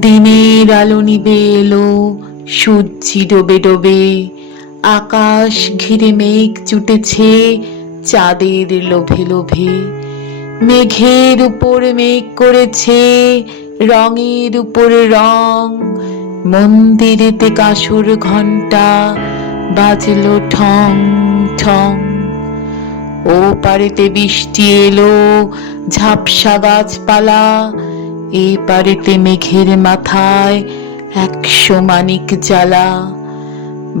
দিনের আলো নিভে এলো, সূর্যি ডোবে ডোবে, আকাশ ঘিরে মেঘ জুটেছে চাঁদের লোভে লোভে। মেঘের উপর মেঘ করেছে রঙের উপর রং, মন্দিরেতে কাসর ঘণ্টা বাজলো ঠং ঠং। ও পারেতে বৃষ্টি এলো ঝাপসা গাছপালা, এ পারেতে মেঘের মাথায় 100 মানিক জ্বালা।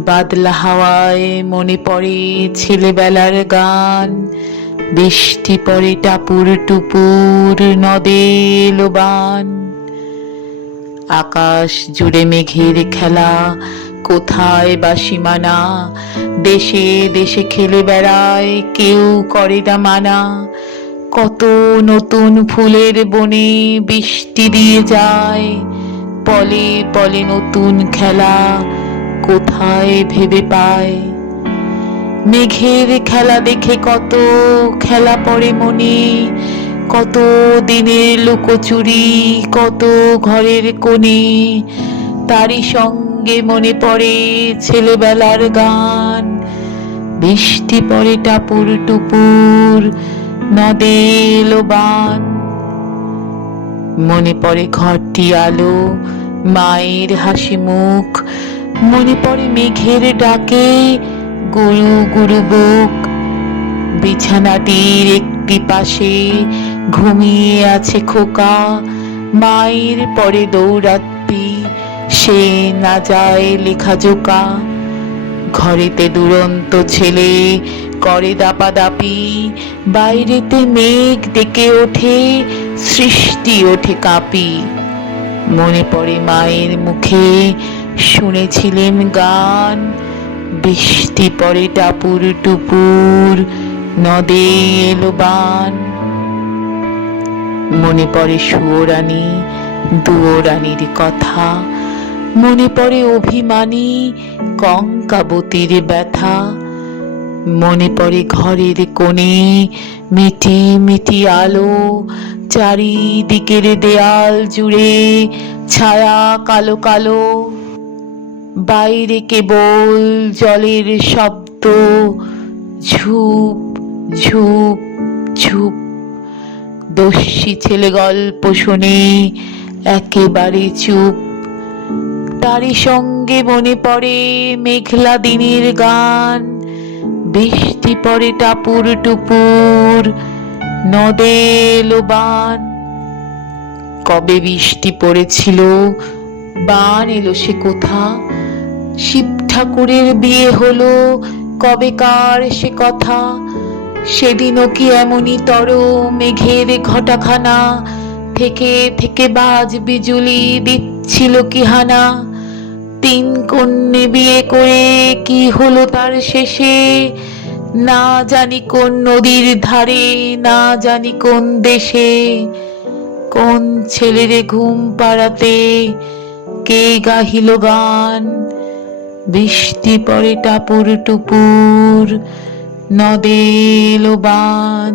বাদলা হাওয়ায় মনে পড়ে ছেলেবেলার গান, বৃষ্টি পড়ে টাপুর টুপুর নদে এলো বান। আকাশ জুড়ে মেঘের খেলা, কোথায় বা সীমানা, দেশে দেশে খেলে বেড়ায় কেউ করে না মানা। কত নতুন ফুলের বনে বৃষ্টি দিয়ে যায়, পলে পলে নতুন খেলা কোথায় ভেবে পায়। মেঘের খেলা দেখে কত খেলা পড়ে মনে, কত দিনের লুকোচুরি কত ঘরের কোণে। তারই সঙ্গে মনে পড়ে ছেলেবেলার গান, বৃষ্টি পড়ে টাপুর টুপুর নদে এলো বান। মনে পড়ে ঘরটি আলো, মায়ের হাসি মুখ, মনে পড়ে মেঘের ডাকে গুরু গুরু বুক। বিছানাটির একটি পাশে ঘুমিয়ে আছে খোকা, মায়ের পরে দৌড়াত্তি সে না যায় লেখাজোকা। ঘরেতে দুরন্ত ছেলে করে দাপাদাপি, বাইরেতে মেঘ ডেকে ওঠে সৃষ্টি ওঠে কাঁপি। মনে পড়ে মায়ের মুখে শুনেছিলেন গান, বৃষ্টি পড়ে টাপুর টুপুর নদে এলো বান। মনে পড়ে সুয়োরানী দুয়োরানীর কথা, মনে পড়ে অভিমানী কঙ্কাবতীর ব্যথা। মনে পড়ে ঘরের কোণে মিটি মিটি আলো, চারিদিকের দেয়াল জুড়ে ছায়া কালো কালো। বাইরে কেবল জলের শব্দ, ঝুপ ঝুপ ঝুপ। দস্যি ছেলে গল্প শুনে একেবারে চুপ, তারই সঙ্গে মনে পড়ে মেঘলা দিনের গান, বৃষ্টি পড়ে টাপুর টুপুর নদে এলো বান। কবে বৃষ্টি পড়েছিল বান এলো সে কোথা, শিব ঠাকুরের বিয়ে হলো কবেকার সে কথা। সেদিনও কি এমনই তর মেঘের ঘটাখানা, থেকে থেকে বাজ বিজুলি দিচ্ছিল কি হানা। 3 কন্যে বিয়ে করে কি হলো তার শেষে, না জানি কোন নদীর ধারে না জানি কোন দেশে। কোন ছেলেরে ঘুম পাড়াতে কে গাহিল গান, বৃষ্টি পড়ে টাপুর টুপুর নদে এলো বান।